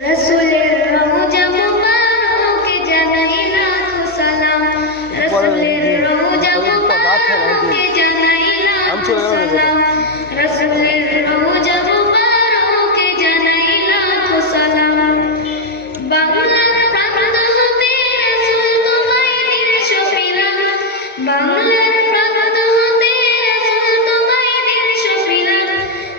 রসুলের রওজা মুবারকে জানাই লাখো সালাম। রসুলের রওজা মুবারকে জানাই লাখো সালাম। রসুলের রওজা মুবারকে জানাই লাখো সালাম। বাংলার প্রান্ত হতে রাসূল তোমায় নির্শো পেলাম। বাংলার প্রান্ত হতে রাসূল তোমায় নির্শো পেলাম।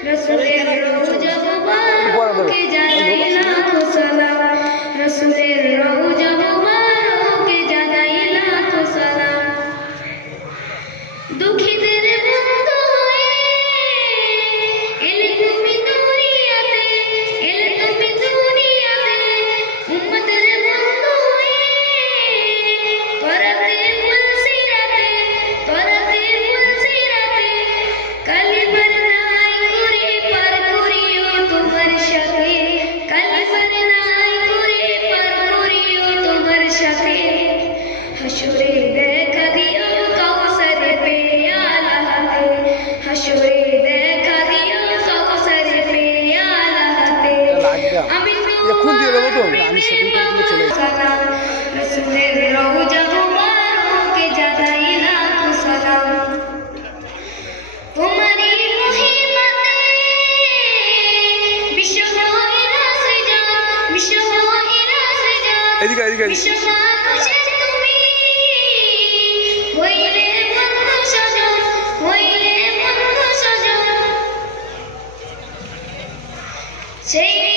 রসুলের রওজা মুবারকে জানাই লাখো সালাম। রসুলের রওজা মুবারকে জানাই লাখো সালাম। দুঃখীদের বন্ধু হয়ে এলে তুমি দুনিয়াতে, এলে তুমি দুনিয়াতে। উম্মতের বন্ধু হয়ে পরাতে মুলসিরাতে, পরাতে মুলসিরাতে। কালিমার নাই করে পার করিও তোমার সাথে, কালিমার নাই করে পার করিও তোমার সাথে। হাসরে দেখা দিও কাউসার পেয়ালা হাতে, হাসরে দেখা দিও কাউসার পেয়ালা হাতে। আমি সালাম। রসুলের রওজা মুবারকে জানাই লাখো সালাম। তোমারই মহিমাতে বিশ্ব হইল সৃজন, বিশ্ব হইল সৃজন। বিশ্ব মানুষের তুমি হইলে বন্ধু সজন, হইলে বন্ধু সজন। সেই